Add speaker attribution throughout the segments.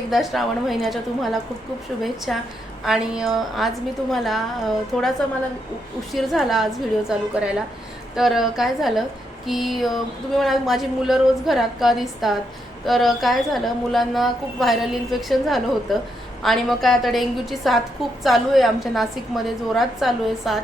Speaker 1: एकदा श्रावण महिन्याच्या तुम्हाला खूप खूप शुभेच्छा. आणि आज मी तुम्हाला थोडासा मला उ- उशीर झाला आज व्हिडिओ चालू करायला. तर काय झालं की तुम्ही म्हणाल माझी मुलं रोज घरात का दिसतात? तर काय झालं मुलांना खूप व्हायरल इन्फेक्शन झालं होतं. आणि मग काय आता डेंग्यूची साथ खूप चालू आहे. आमच्या नाशिकमध्ये जोरात चालू आहे साथ.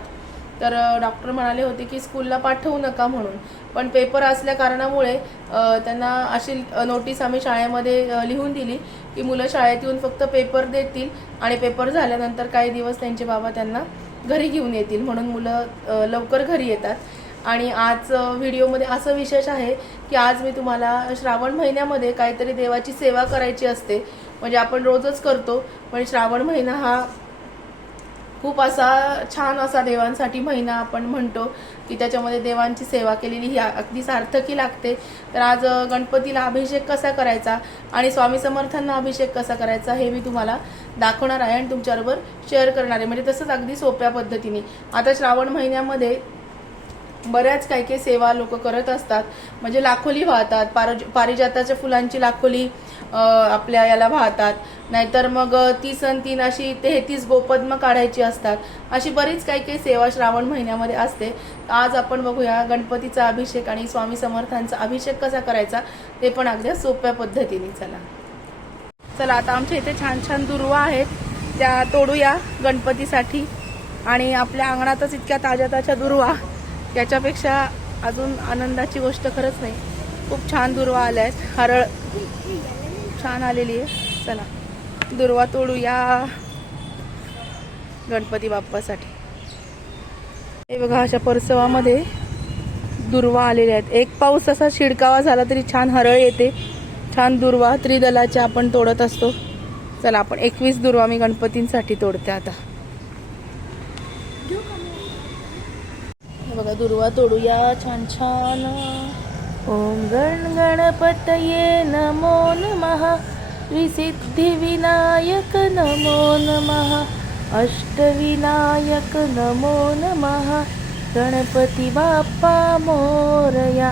Speaker 1: तर डॉक्टर म्हणाले होते की स्कूलला पाठवू नका म्हणून. पण पेपर असल्या कारणामुळे त्यांना अशी नोटीस आम्ही शाळेमध्ये लिहून दिली की मुलं शाळेत येऊन फक्त पेपर देतील आणि पेपर झाल्यानंतर काही दिवस त्यांचे बाबा त्यांना घरी घेऊन येतील म्हणून मुलं लवकर घरी येतात. आणि आज व्हिडिओमध्ये असं विशेष आहे की आज मी तुम्हाला श्रावण महिन्यामध्ये काहीतरी देवाची सेवा करायची असते. म्हणजे आपण रोजच करतो पण श्रावण महिना हा खूप असा छान असा देवांसाठी महिना आपण म्हणतो की त्याच्यामध्ये देवांची सेवा केलेली ही अगदी सार्थकी लागते. तर आज गणपतीला अभिषेक कसा करायचा आणि स्वामी समर्थांना अभिषेक कसा करायचा हे मी तुम्हाला दाखवणार आहे आणि तुमच्याबरोबर शेअर करणार आहे. म्हणजे तसंच अगदी सोप्या पद्धतीने. आता श्रावण महिन्यामध्ये बऱ्याच काही काही सेवा लोक करत असतात. म्हणजे लाखोली वाहतात पारज पारिजाताच्या फुलांची लाखोली आपल्या याला वाहतात. नाहीतर मग तीस अन तीन अशी तेहतीस गोपद्म काढायची असतात. अशी बरीच काही काही सेवा श्रावण महिन्यामध्ये असते. आज आपण बघूया गणपतीचा अभिषेक आणि स्वामी समर्थांचा अभिषेक कसा करायचा ते पण अगदी सोप्या पद्धतीने चला. चला आता आमच्या इथे छान छान दुर्वा आहेत. त्या तोडूया गणपतीसाठी. आणि आपल्या अंगणातच इतक्या ताज्या ताज्या दुर्वा. याच्यापेक्षा अजून आनंदाची गोष्ट खरंच नाही. खूप छान दुर्वा आल्या आहेत हरळ छान आलेली आहे. चला दुर्वा तोडूया गणपती बाप्पासाठी. हे बघा अशा परसवामध्ये दुर्वा आलेल्या आहेत. एक पाऊस असा शिडकावा झाला तरी छान हरळ येते. छान दुर्वा त्रिदलाच्या आपण तोडत असतो. चला आपण एकवीस दुर्वा मी गणपतींसाठी तोडते आता. बघा दुर्वा तोडूया. छान छान. ओम गण गणपतये नमो नमः. विसिद्धी विनायक नमो नमः. अष्टविनायक नमो नमः. गणपती बाप्पा मोरया.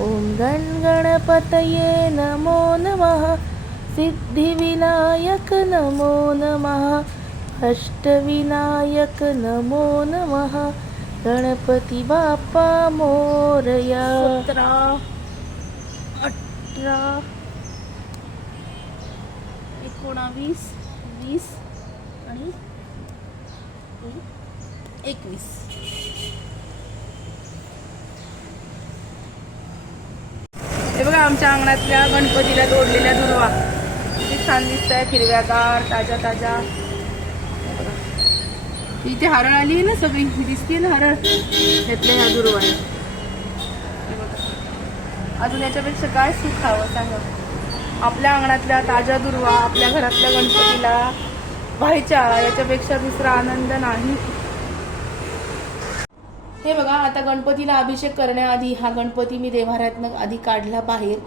Speaker 1: ओम गण गणपतये नमो नमः. सिद्धिविनायक नमो नमः. अष्टविनायक नमो नमः. गणपती बाप्पा मोरया. सतरा अठरा एकोणावीस वीस आणि एकवीस. हे बघा आमच्या अंगणातल्या गणपतीला जोडलेल्या दुर्वा किती छान दिसत आहे हिरव्यागार ताज्या ताज्या इथे हरळ आली आहे ना सगळी? दिसते ना हरळ? घेतले ह्या दुर्वा अजून याच्यापेक्षा काय सुख हवं सांगा? आपल्या अंगणातल्या ताज्या दुर्वा आपल्या घरातल्या गणपतीला व्हायच्या याच्यापेक्षा दुसरा आनंद नाही. हे बघा आता गणपतीला अभिषेक करण्याआधी हा गणपती मी देव्हाऱ्यातनं आधी काढला बाहेर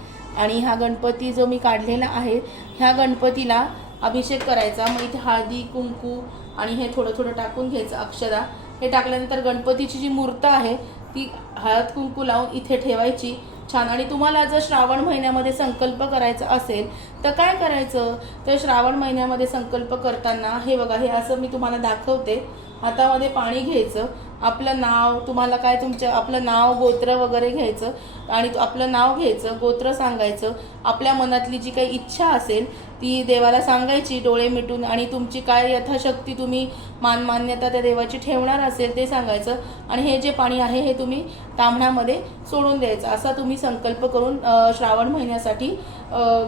Speaker 1: आणि हा गणपती जो मी काढलेला आहे ह्या गणपतीला अभिषेक करायचा. मग इथे हळदी कुंकू आणि हे थोडं थोडं टाकून घ्यायचं अक्षदा. हे टाकल्यानंतर गणपतीची जी मूर्त आहे ती हळद कुंकू लावून इथे ठेवायची. छान. आणि तुम्हाला जर श्रावण महिन्यामध्ये संकल्प करायचा असेल तर काय करायचं? तर श्रावण महिन्यामध्ये संकल्प करताना हे बघा हे असं मी तुम्हाला दाखवते. हातामध्ये पाणी घ्यायचं. आपलं नाव तुम्हाला काय तुमच्या आपलं नाव गोत्र वगैरे घ्यायचं आणि तो- आपलं नाव घ्यायचं गोत्र सांगायचं. आपल्या मनातली जी काही इच्छा असेल ती देवाला सांगायची डोळे मिटून आणि तुमची काय यथाशक्ती तुम्ही मानमान्यता त्या देवाची ठेवणार असेल ते सांगायचं. आणि हे जे पाणी आहे हे तुम्ही तांबण्यामध्ये सोडून द्यायचं. असा तुम्ही संकल्प करून श्रावण महिन्यासाठी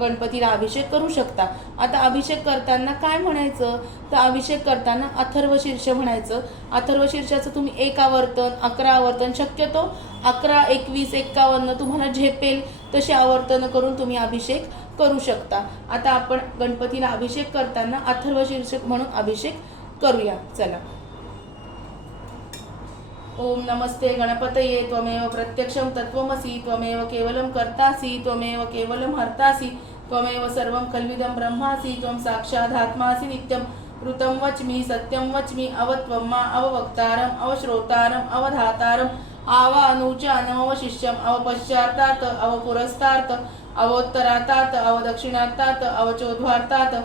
Speaker 1: गणपतीला अभिषेक करू शकता. आता अभिषेक करताना काय म्हणायचं? तर अभिषेक करताना अथर्व शीर्ष म्हणायचं. अथर्व शीर्षाचं तुम्ही एक आवर्तन अकरा आवर्तन शक्यतो अकरा एकवीस एक्कावन्न तुम्हाला झेपेल तशी आवर्तन करून तुम्ही अभिषेक करू शकता. आता आपण गणपतीला अभिषेक करताना अथर्व शीर्षक म्हणून अभिषेक करूया. चला. ओम नमस्ते गणपतये त्वमेव प्रत्यक्षं तत्त्वमसि त्वमेव केवलं कर्तासि त्वमेव केवलं हर्तासि त्वमेव सर्वं कल्विदं ब्रह्मासि त्वं साक्षादात्मासि नित्यं कृतं वच्मि सत्यं वच्मि अवत्वं मा अववक्तारम् अवश्रोतारम् अवधातारम् आवानुचानमवशिष्यम् अवपश्चात्तात् अवपुरस्तात् अवोत्तरातात अवदक्षिणातात अवचोद्वार्तात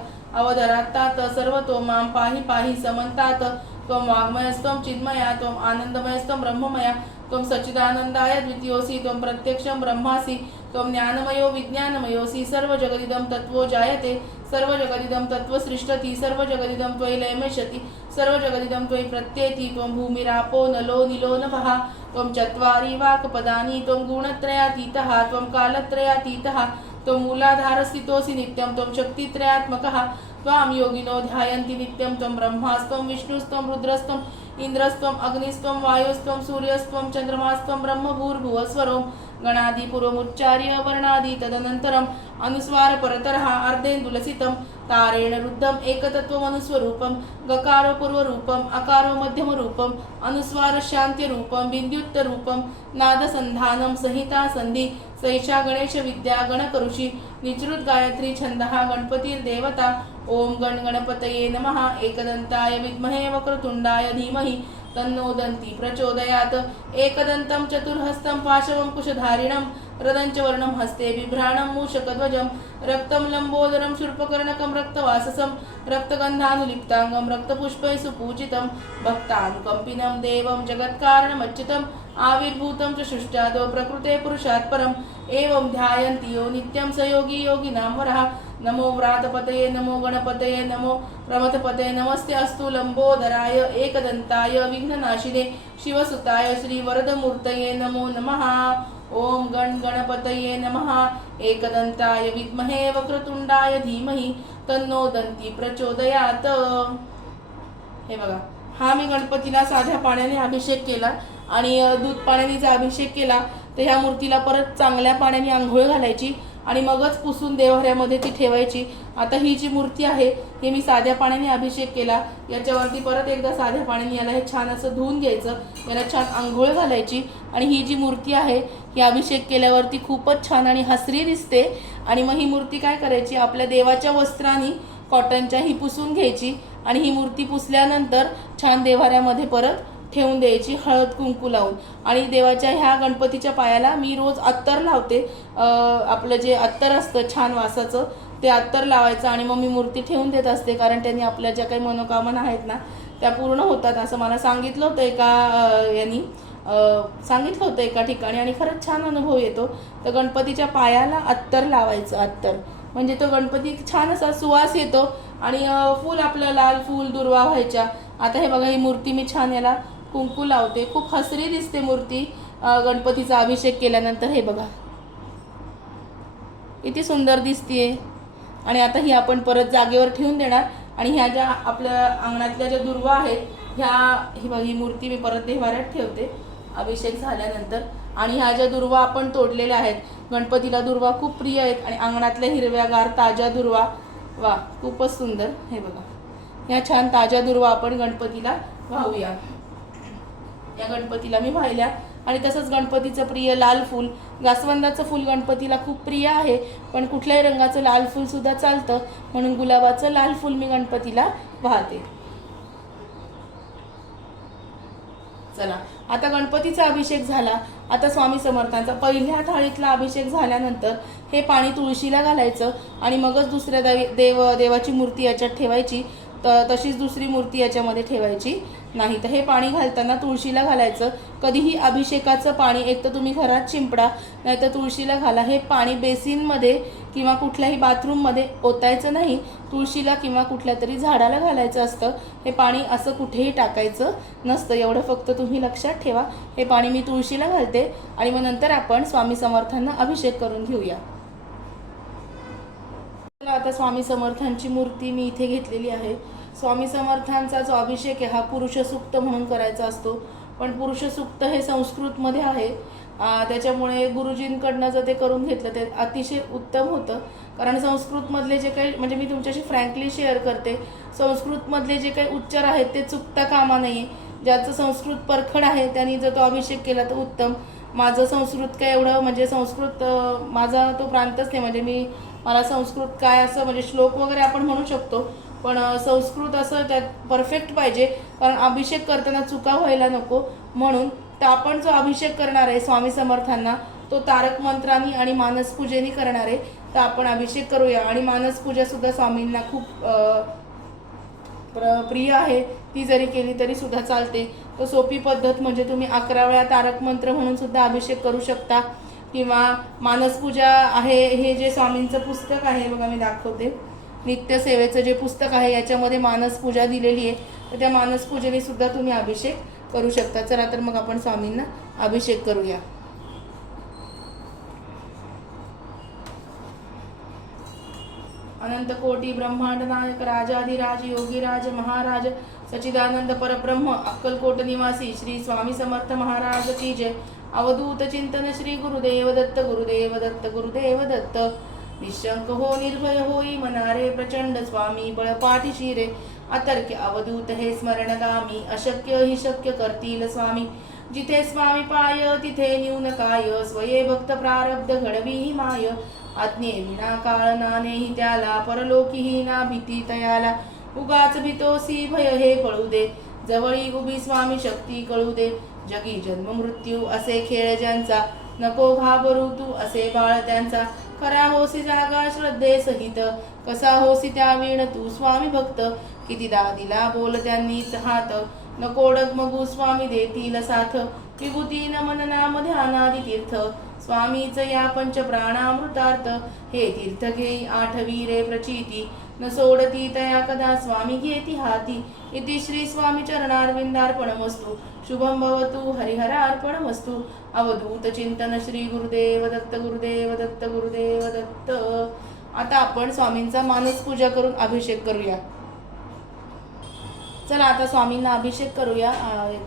Speaker 1: अवधरातात सर्वतो मां पाहि पाहि समंतात त्वं वाङ्मयस्त्वं चिन्मया त्वम् आनन्दमयस्त्वं ब्रह्ममया त्वं सच्चिदानन्दाय द्वितीयोऽसि त्वं प्रत्यक्षं ब्रह्मासि त्वं ज्ञानमयो विज्ञानमयोऽसि सर्वजगदिदं तत्त्वो जायते सर्व सर्वजगदिदं तत्त्वसृष्टति सर्वजगदिदं त्वयि सर्व सर्वजगदिदं त्वयि प्रत्येति त्वं भूमिरापो नलो निलो नभः त्वं चत्वारि वाक्पदानि त्वं गुणत्रयातीतः त्वं कालत्रयातीतः त्वं मूलाधारस्थितोऽसि नित्यं त्वं शक्तित्रयात्मकः त्वां योगिनो ध्यायन्ति नित्यं त्वं ब्रह्मास्त्वं विष्णुस्त्वं रुद्रस्त्वम् इन्द्रस्त्वम् अग्निस्त्वं वायुस्त्वं सूर्यस्त्वं चन्द्रमास्त्वं ब्रह्मभूर्भुवस्वरं गणादिपुरमुच्चार्य वर्णादि तदनन्तरम् अनुस्वारपरतरः अर्धेन्दुलसितं तारेण रुद्धम् एकतत्त्वमनुस्वरूपं गकारो पूर्वरूपम् अकारो मध्यमरूपम् अनुस्वारशान्त्यरूपं बिन्द्युत्तरूपं नादसन्धानं संहिता सन्धि सैषा गणेशविद्या गणकऋषी निचृत गायत्री छन्दः गणपतिर्देवता ॐ गण गणपतये नमः एकदन्ताय विद्महे वक्रतुण्डाय धीमहि तन्नोदन्ति प्रचोदयात् एकदन्तं चतुर्हस्तं पाशवङ्कुशधारिणं रदञ्चवर्णं हस्ते बिभ्राणं मूषकध्वजं रक्तं लम्बोदरं शूर्पकर्णकं रक्तवाससं रक्तगन्धानुलिप्ताङ्गं रक्तपुष्पैः सुपूजितं भक्तानुकम्पिनं देवं जगत्कारणमच्युतं आविर्भूतं च सृष्टादो प्रकृते पुरुषात् परम् एवं ध्यायन्ति यो नित्यं स योगी योगिनां वरः। नमो व्रातपतये नमो गणपतये नमो प्रमथपतये नमस्ते अस्तु लम्बोदराय एकदन्ताय विघ्ननाशिने शिवसुताय श्रीवरदमूर्तये नमो नमः। ॐ गण गणपतये नमः। एकदन्ताय विद्महे वक्रतुण्डाय धीमहि तन्नो दन्ती प्रचोदयात। हे बघा हा मी गणपतीला साध्या पाण्याने अभिषेक केला. आणि दूध पाण्याने जर अभिषेक केला तर ह्या मूर्तीला परत चांगल्या पाण्याने आंघोळ घालायची आणि मगच पुसून देवाऱ्यामध्ये ती ठेवायची. आता ही जी मूर्ती आहे ही मी साध्या पाण्याने अभिषेक केला. याच्यावरती परत एकदा साध्या पाण्याने याला हे छान असं धुवून घ्यायचं याला छान आंघोळ घालायची आणि ही जी मूर्ती आहे ही अभिषेक केल्यावरती खूपच छान आणि हसरी दिसते. आणि मग ही मूर्ती काय करायची? आपल्या देवाच्या वस्त्राने कॉटनच्या ही पुसून घ्यायची आणि ही मूर्ती पुसल्यानंतर छान देवाऱ्यामध्ये परत ठेवून द्यायची हळद कुंकू लावून. आणि देवाच्या ह्या गणपतीच्या पायाला मी रोज अत्तर लावते. आपलं जे अत्तर असतं छान वासाचं ते अत्तर लावायचं आणि मग मी मूर्ती ठेवून देत असते कारण त्यांनी आपल्या ज्या काही मनोकामना आहेत ना त्या पूर्ण होतात. असं मला सांगितलं होतं एका यांनी. सांगितलं होतं एका ठिकाणी आणि खरंच छान अनुभव येतो. तर गणपतीच्या पायाला अत्तर लावायचं अत्तर. म्हणजे तो गणपती छान असा सुवास येतो आणि फूल आपलं लाल फूल दुर्वा व्हायच्या. आता हे बघा ही मूर्ती मी छान याला कुंकू लावते. खूप हसरी दिसते मूर्ती. गणपतीचा अभिषेक केल्यानंतर. हे बघा. किती सुंदर दिसतीये. आणि आता ही आपण परत जागेवर ठेवून देणार. आणि ह्या ज्या आपल्या अंगणातल्या ज्या दुर्वा आहेत ह्या ही ही मूर्ती मी परत देवाऱ्यात ठेवते. अभिषेक झाल्यानंतर. आणि ह्या ज्या दुर्वा आपण तोडलेल्या आहेत गणपतीला दुर्वा खूप प्रिय आहेत. आणि अंगणातल्या हिरव्यागार ताज्या दुर्वा. वा खूपच सुंदर. हे बघा. ह्या छान ताज्या दुर्वा आपण गणपतीला वाहूया. या गणपतीला मी वाहिल्या आणि तसंच गणपतीचं प्रिय लाल फूल. जास्वंदाचं फूल गणपतीला खूप प्रिय आहे. पण कुठल्याही रंगाचं लाल फूल सुद्धा चालतं. म्हणून गुलाबाचं लाल फूल मी गणपतीला वाहते चला आता गणपतीचा अभिषेक झाला. आता स्वामी समर्थांचा पहिल्या थाळीतला अभिषेक झाल्यानंतर हे पाणी तुळशीला घालायचं आणि मगच दुसऱ्या देव देवाची मूर्ती याच्यात ठेवायची. तर तशीच दुसरी मूर्ती याच्यामध्ये ठेवायची. नाही तर हे पाणी घालताना तुळशीला घालायचं. कधीही अभिषेकाचं पाणी एक तर तुम्ही घरात शिंपडा नाही तर तुळशीला घाला. हे पाणी बेसिनमध्ये किंवा कुठल्याही बाथरूममध्ये ओतायचं नाही. तुळशीला किंवा कुठल्या तरी झाडाला घालायचं असतं. हे पाणी असं कुठेही टाकायचं नसतं. एवढं फक्त तुम्ही लक्षात ठेवा. हे पाणी मी तुळशीला घालते आणि मग नंतर आपण स्वामी समर्थांना अभिषेक करून घेऊया. चला, आता स्वामी समर्थांची मूर्ती मी इथे घेतलेली आहे. स्वामी समर्थांचा जो अभिषेक आहे हा पुरुषसूक्त म्हणून करायचा असतो. पण पुरुषसूक्त हे संस्कृतमध्ये आहे. त्याच्यामुळे गुरुजींकडनं जर ते करून घेतलं ते अतिशय उत्तम होतं. कारण संस्कृतमधले जे काही म्हणजे मी तुमच्याशी फ्रँकली शेअर करते संस्कृतमधले जे काही उच्चार आहेत ते चुकता कामा नाही ज्याचं संस्कृत परखड आहे त्यांनी जर तो अभिषेक केला तर उत्तम. माझं संस्कृत काय एवढं म्हणजे संस्कृत माझा तो प्रांतच नाही. म्हणजे मी मला संस्कृत काय असं म्हणजे श्लोक वगैरे आपण म्हणू शकतो. पण संस्कृत असं त्यात परफेक्ट पाहिजे. कारण अभिषेक करताना चुका व्हायला नको. म्हणून तर आपण जो अभिषेक करणार आहे स्वामी समर्थांना तो तारक मंत्रांनी आणि मानसपूजेनी करणार आहे. तर आपण अभिषेक करूया. आणि मानसपूजासुद्धा स्वामींना खूप प्र प्रिय आहे. ती जरी केली तरी सुद्धा चालते. तर सोपी पद्धत म्हणजे तुम्ही अकरा वेळा तारक मंत्र म्हणून सुद्धा अभिषेक करू शकता. किंवा मानसपूजा आहे हे जे स्वामींचं पुस्तक आहे बघा मी दाखवते. नित्यसेवेचं जे पुस्तक आहे याच्यामध्ये मानसपूजा दिलेली आहे. तर त्या मानसपूजेने सुद्धा तुम्ही अभिषेक करू शकता. चला तर मग आपण स्वामींना अभिषेक करूया. अनंत कोटी ब्रह्मांड नायक राजाधिराज योगीराज महाराज सचिदानंद परब्रह्म अक्कलकोट निवासी श्री स्वामी समर्थ महाराज की जय. अवधूत चिंतन श्री गुरुदेव दत्त गुरुदेव दत्त गुरुदेव दत्त. निशंक हो निर्भय होई मनारे प्रचंड स्वामी बळपाठी शिरे। अतर्क्य अवधूत हे स्मरणगामी अशक्य हि शक्य करतील स्वामी। जिथे स्वामी पाय तिथे न्यून काय स्वये भक्त प्रारब्ध घडवी माय। आज्ञे विना काळ नानेही त्याला परलोकीही ना भीती तयाला। उगाच भीतोसी भय हे कळू दे। जवळी उभी स्वामी शक्ती कळू दे। जगी जन्म मृत्यू असे खेळ ज्यांचा। नको घाबरू तू असे बाळ त्यांचा। खरा होसी जागा श्रद्धे सहित. कसा होसी त्या वीण तू स्वामी भक्त? किती दिला बोल त्यांनी हात. नको मगू स्वामी देतील साथ. विभूती नमन नाम ध्यानादि तीर्थ. स्वामीच या पंच प्राणामृतार्थ. हे तीर्थ घेई आठवी रे प्रचिती. न सोडती तया कदा स्वामी घेती हाती. इति श्री स्वामी चरणारविंदार्पणमस्तु. शुभम भवतु हरिहरार्पणमस्तु. अवधूत चिंतन श्री गुरुदेव दत्त गुरुदेव दत्त गुरुदेव दत्त. आता आपण स्वामींचा मानस पूजा करून अभिषेक करूया. चला आता स्वामींना अभिषेक करूया.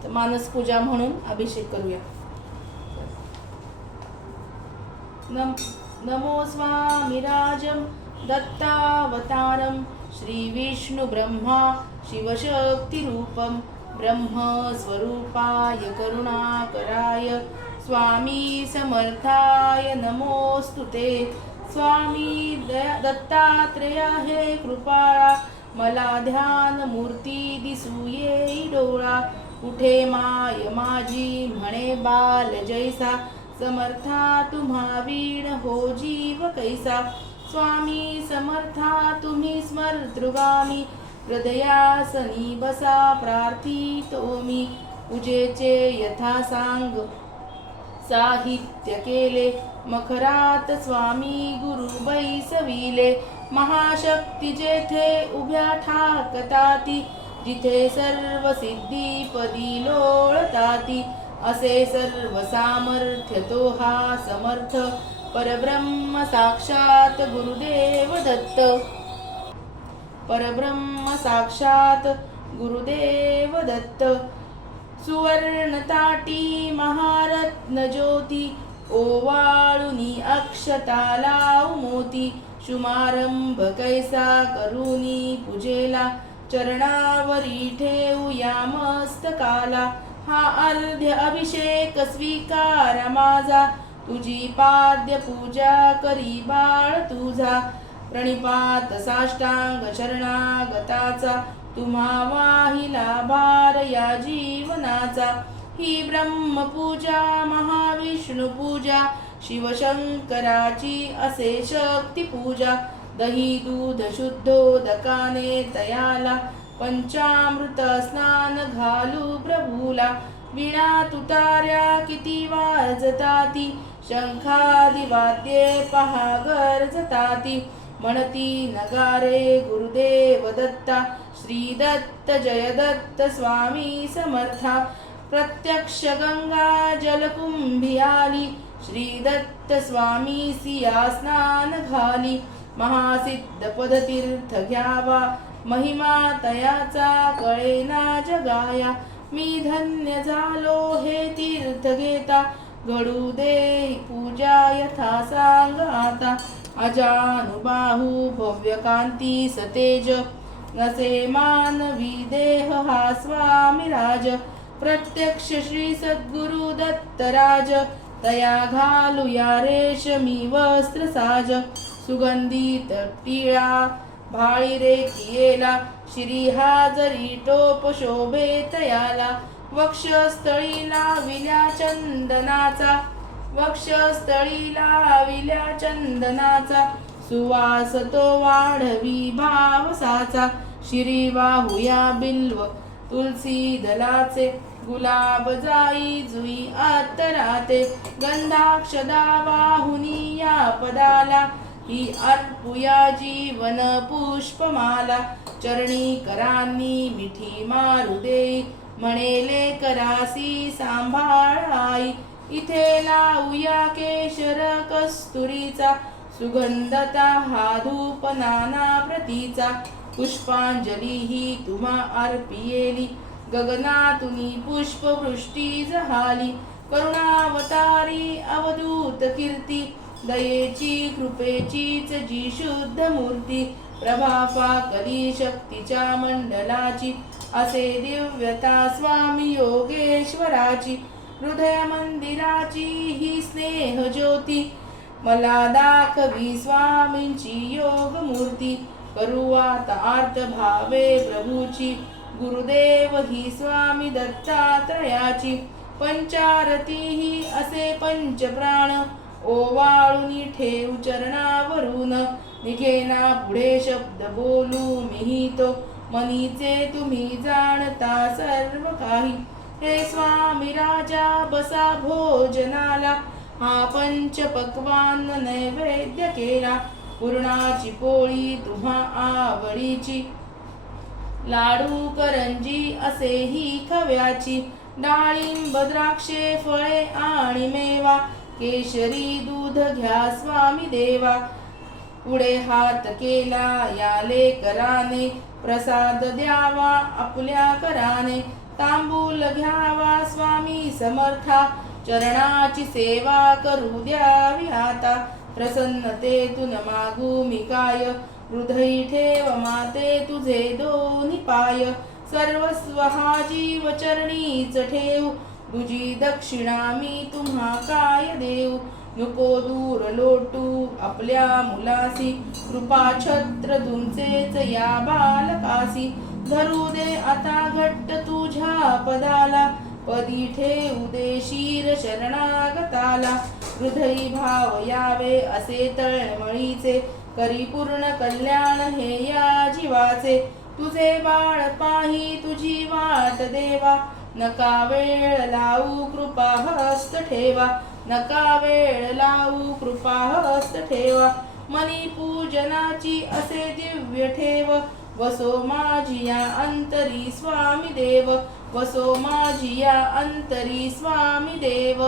Speaker 1: मानस पूजा म्हणून अभिषेक करूया. नम नमो स्वामिराजं दत्तावतारं श्रीविष्णुब्रह्मा शिवशक्तिरूपं ब्रह्मस्वरूपाय करुणाकराय स्वामी समर्थाय नमोऽस्तु ते। स्वामी दया दत्तात्रेय हे कृपाळा मला ध्यान मूर्ती दिसू येई डोळा। कुठे माय माझी म्हणे बाल जैसा समर्था तुम्हा वीण हो जीव कैसा। स्वामी समर्था तुम्ही स्मर्तृगामी हृदयासनी बसा प्रार्थितो मी। पूजेचे यथा सांग साहित्य केले मखरात स्वामी गुरु बैसविले महाशक्ती जेथे उभ्या ठाकताती जिथे सर्व सिद्धी पदी लोळताती असे सर्व सामर्थ्य तो हा समर्थ परब्रह्म साक्षात गुरुदेव दत्त. परब्रह्म साक्षात गुरुदेव दत्त. सुवर्णताटी महारत्न ज्योती ओवाळुनी अक्षता लाव मोती शुमारंभ कैसा करुनी पूजेला चरणावरी ठेवूया मस्तकाला हा अर्ध्य अभिषेक स्वीकार माझा तुझी पाद्य पूजा करी बाळ तुझा प्रणिपात साष्टांग शरणागताचा तुम्हा वाहिला भार या जीवनाचा. ही ब्रह्मपूजा महाविष्णू पूजा शिवशंकराची असे शक्ती पूजा दही दूध शुद्धोदकाने तयाला पंचामृत स्नान घालू प्रभूला. विणा तुटाऱ्या किती वाजताती शंखादिवाद्ये पहा गरजताती. म्हणती नगारे गुरुदेव दत्ता श्री दत्त जय दत्त स्वामी समर्था प्रत्यक्ष गंगा जलकुंभी आली श्री दत्त स्वामी सिया स्नान घाली महासिद्ध पदतीर्थ घ्यावा महिमा तयाचा कळेना जगाया मी धन्य झालो हे तीर्थ घेता घडू दे पूजा यथा सांग आता अजानुबाहु भव्य सतेज। नसे मानवी देह हा स्वामी राज प्रत्यक्ष श्री सद्गुरु दत्तराज तया घालूया रेशमी वस्त्र साज सुगंधित टिळा भाळी रे कियेला श्री हाजरी टोप शोभे तयाला। वक्षस्थळी लाविल्या चंदनाचा। वक्षस्थळी लाविल्या चंदनाचा. सुवास तो वाढवी भावसाचा शिरी वाहुया बिल्व तुलसी दलाचे. गुलाब जाई जुई आतराते गंधाक्षदा वाहुनी या पदाला. ही अल्पुया जीवन पुष्पमाला. चरणी करांनी मिठी मारू दे म्हणेले करासी सांभाळाई. इथे लावूया केशर कस्तुरीचा सुगंधता हा धूप नाना प्रतीचा. पुष्पांजली ही तुम्हा अर्पियेली गगनातुनी पुष्पवृष्टी जहाली. करुणावतारी अवधूत कीर्ती दयेची कृपेचीच जी शुद्ध मूर्ती. प्रभाफा कली शक्तीच्या मंडलाची असे दिव्यता स्वामी योगेश्वराची. हृदय मंदिराची ही स्नेह ज्योती मला दाखवी स्वामींची योग मूर्ती करू आर्त भावे प्रभूची. गुरुदेव ही स्वामी दत्तात्रयाची. पंचारती ही असे पंचप्राण. ओवाळून ठेव चरणावरून. निघेना पुढे शब्द बोलू मिही तो मनीचे तुम्ही जाणता सर्व काही हे स्वामी राजा बसा भोजनाला. हा पंच पक्वान नैवेद्य केला. पूर्णाची पोळी तुम्हा आवडीची. लाडू करंजी असे ही खव्याची. डाळिंब द्राक्षे फळे आणि मेवा. केशरी दूध घ्या स्वामी देवा. पुढे हात केला या लेकराने. प्रसाद द्यावा आपल्या कराने तांबूल घ्यावा स्वामी समर्था. चरणाची सेवा करू द्यावी आता. प्रसन्नतेतून मागू मी काय? हृदयी ठेव माते तुझे दोन्ही पाय. सर्वस्व हा जीव चरणीच ठेव. तुझी दक्षिणा मी तुम्हा काय देव नको दूर लोटू आपल्या मुलासी कृपा छत्र तुमचेच या बालकासी धरू दे आता घट्ट तुझ्या पदाला. पदी ठेऊ दे शीर शरणागताला. हृदयी भाव यावे असे तळमळीचे. करी पूर्ण कल्याण हे या जीवाचे. तुझे बाळ पाही तुझी वाट देवा. नका वेळ लावू कृपा हस्त ठेवा. नका वेळ लावू कृपा हस्त ठेवा. मनी पूजनाची असे दिव्य ठेव. वसो माझिया अंतरी स्वामी देव वसो माझिया अंतरी स्वामी देव।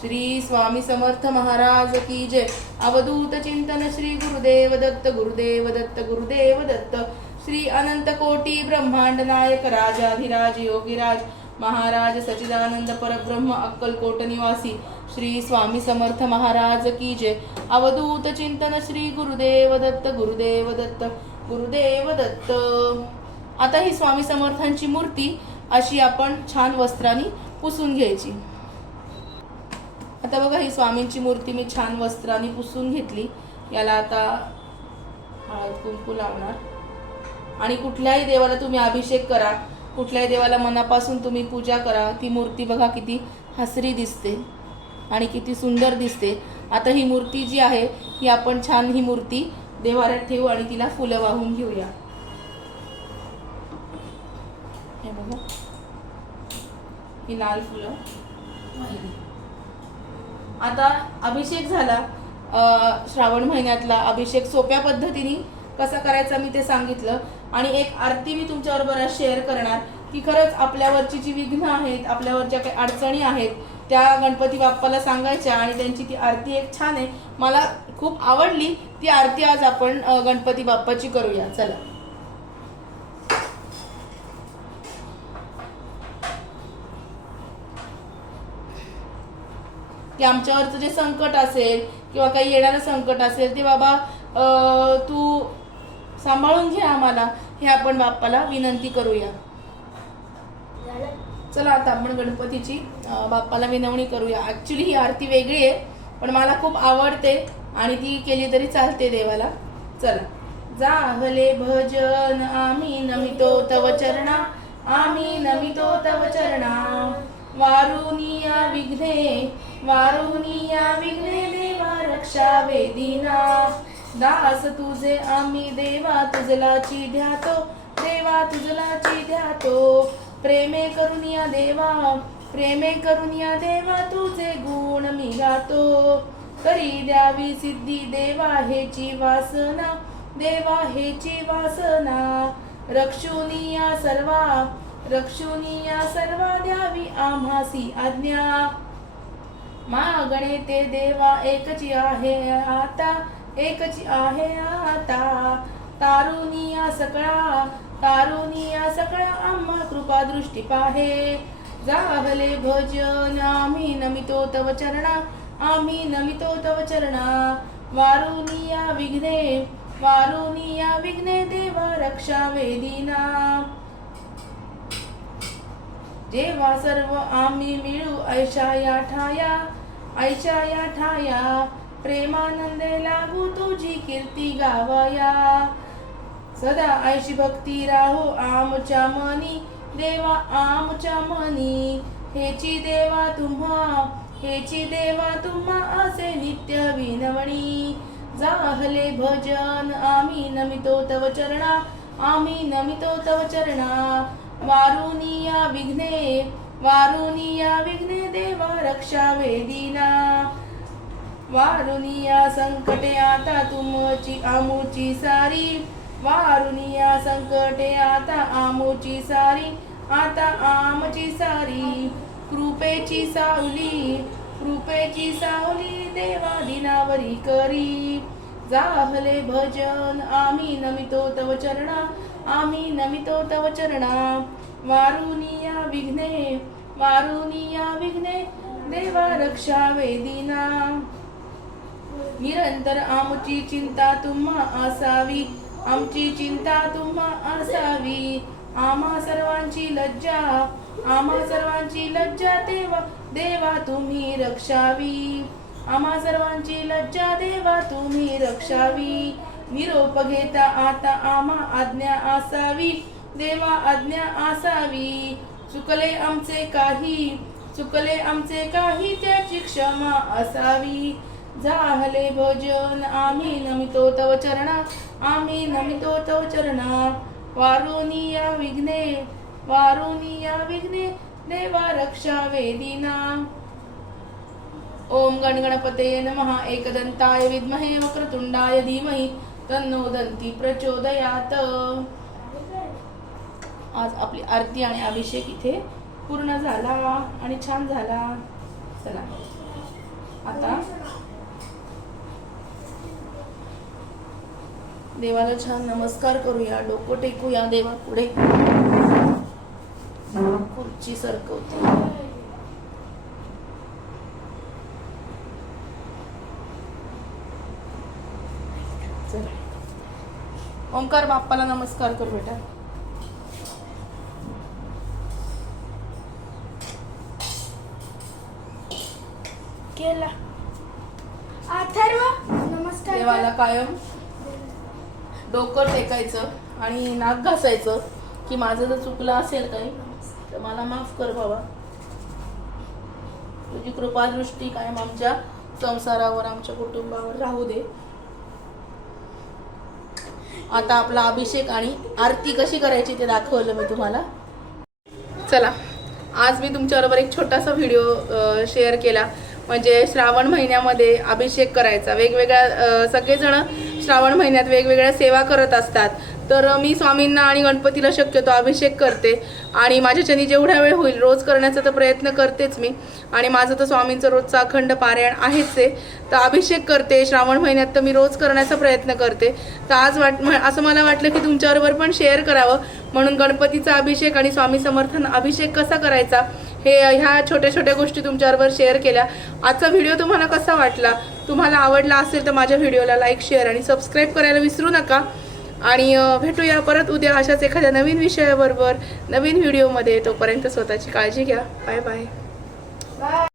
Speaker 1: श्री स्वामी समर्थ महाराज की जय। अवधूत चिंतन श्री गुरुदेव दत्त गुरुदेव दत्त गुरुदेव दत्त। श्री अनंत कोटी ब्रह्मांड नायक राजाधिराज योगीराज महाराज सचिदानंद परब्रह्म अक्कलकोट निवासी। श्री स्वामी समर्थ महाराज की जय। अवधूत चिंतन श्री गुरुदेव दत्त गुरुदेव दत्त। गुरुदेव दत्त. आता ही स्वामी समर्थांची मूर्ती अशी आपण छान वस्त्राने पुसून घ्यायची. आता बघा ही स्वामींची मूर्ती मी छान वस्त्राने पुसून घेतली. याला आता हळद कुंकू लावणार. आणि कुठल्याही देवाला तुम्ही अभिषेक करा. कुठल्याही देवाला मनापासून तुम्ही पूजा करा. ती मूर्ती बघा किती हसरी दिसते आणि किती सुंदर दिसते. आता ही मूर्ती जी आहे ही आपण छान ही मूर्ती देवाऱ्यात ठेवू आणि तिला फुलं वाहून घेऊया. हे बघा. ही लाल फुलं. आता अभिषेक झाला. श्रावण महिन्यातला अभिषेक सोप्या पद्धतीने कसा करायचा मी ते सांगितलं. आणि एक आरती मी तुमच्याबरोबर आज शेअर करणार. की खरंच आपल्यावरची जी विघ्न आहेत आपल्यावर ज्या काही अडचणी आहेत त्या गणपती बाप्पाला सांगायच्या आणि त्यांची ती आरती एक छान आहे. मला खूप आवडली. ती आरती आज आपण गणपती बाप्पाची करूया. चला. की आमच्यावरचं जे संकट असेल किंवा काही येणारं संकट असेल ते बाबा तू सांभाळून घे आम्हाला. हे आपण बाप्पाला विनंती करूया. चला आता आपण गणपतीची बाप्पाला विनवणी करूया. ऍक्च्युली ही आरती वेगळी आहे पण मला खूप आवडते. आणि ती केली तरी चालते देवाला. चला. जाहले भजन आम्ही नमितो तव चरणा. आम्ही नमितो तव चरणा. वारुनिया विघ्ने वारुनिया विघ्ने देवा रक्षा वेदिना. दास तुझे आम्ही देवा तुझलाची ध्यातो. देवा तुझलाची ध्यातो. प्रेमे करुनिया देवा प्रेमे करुनिया देवा तुझे गुण मी गातो. करी द्यावी सिद्धी देवा हेची वासना देवा हेची वासना रक्षुनिया सर्वा रक्षुनिया सर्वा द्यावी आम्हासी आज्ञा. मागणे ते देवा एकची आहे आता एकची आहे आता. तारुनिया सकळा तारुनिया सकळा आम्हा कृपा दृष्टी पाहे. जाहले भजन आम्ही नमितो तव चरणा आम्ही नमितो तव चरणा वारुनिया विघ्ने वारुनिया विघ्ने देवा रक्षा वेदिना। जेव्हा सर्व आम्ही मिळू ऐशा या ठाया ऐशा या ठाया प्रेमानंदे लागू तुझी कीर्ती गावाया। सदा ऐशी भक्ती राहो आमच्या मनी। देवा आमच्या मनी। हेची देवा तुम्हा हेची देवा तुम्हा असे नित्य विनवणी. जाहले भजन आम्ही नमितो तव चरणा आम्ही नमितो तव चरणा. वारुनिया विघ्ने वारुनिया विघ्ने देवा रक्षा वेदिना वारुनिया संकटे आता तुमची आमूची सारी. वारुनिया संकटे आता आमूची सारी आता आमची सारी. कृपेची सावली कृपेची सावली देवा दिनावरी करी. जाहले भजन आम्ही नमितो तव चरणा आम्ही नमितो तव चरणा. वारुनिया विघ्ने वारुनिया विघ्ने देवा रक्षा वेदिना निरंतर आमची चिंता तुम्हा असावी आमची चिंता तुम्हा असावी. आम्हा सर्वांची लज्जा आम्हा सर्वांची लज्जा देवा देवा तुम्ही रक्षावी. आम्हा सर्वांची लज्जा देवा तुम्ही रक्षावी. निरोप घेता आता आम्हा आज्ञा असावी. देवा आज्ञा असावी. चुकले आमचे काही चुकले आमचे काही त्याची क्षमा असावी. झाले भजन आम्ही नमितो तव चरणा आम्ही नमितो तव चरणा. वारुनिया विघ्ने वारुनिया विघ्ने देवा रक्षा वेदिना. ओम गणगणपते नमः। एकदंताय विद्महे वक्रतुंडाय धीमहि तन्नो दंती प्रचोदयात. आज आपली आरती आणि अभिषेक इथे पूर्ण झाला आणि छान झाला. चला. आता देवाला छान नमस्कार करूया डोकं टेकूया देवा पुढे खुर्ची सरकवते. ओंकार बाप्पाला नमस्कार कर बेटा.
Speaker 2: केला. अथर्व नमस्कार
Speaker 1: देवाला कायम. डोकं टेकायचं आणि नाक घासायचं की माझं जर चुकलं असेल काही तर मला माफ कर बाबा. तुझी कृपा दृष्टी कायम आमच्या संसारावर आमच्या कुटुंबावर राहू दे. आता आपला अभिषेक आणि आरती कशी करायची ते दाखवलं मी तुम्हाला. चला आज मी तुमच्याबरोबर एक छोटासा व्हिडिओ शेअर केला. म्हणजे श्रावण महिन्यामध्ये अभिषेक करायचा. वेगवेगळ्या सगळेजण श्रावण महिन्यात वेगवेगळ्या सेवा करत असतात. तर मी स्वामींना आणि गणपतीला शक्यतो अभिषेक करते. आणि माझ्याच्यानी जेवढा वेळ होईल रोज करण्याचा तर प्रयत्न करतेच मी. आणि माझं तर स्वामींचं रोजचं अखंड पारायण आहेच आहे. तर अभिषेक करते. श्रावण महिन्यात तर मी रोज करण्याचा प्रयत्न करते. तर आज वाट असं मला वाटलं की तुमच्याबरोबर पण शेअर करावं. म्हणून गणपतीचा अभिषेक आणि स्वामी समर्थन अभिषेक कसा करायचा हे ह्या छोट्या छोट्या गोष्टी तुमच्याबरोबर शेअर केल्या. आजचा व्हिडिओ तुम्हाला कसा वाटला तुम्हाला आवडला असेल तर माझ्या व्हिडिओला लाईक शेअर आणि सबस्क्राईब करायला विसरू नका. आणि भेटूया परत उद्या अशाच एखाद्या नवीन विषयाबरोबर नवीन व्हिडिओमध्ये. तोपर्यंत स्वतःची काळजी घ्या. बाय. बाय.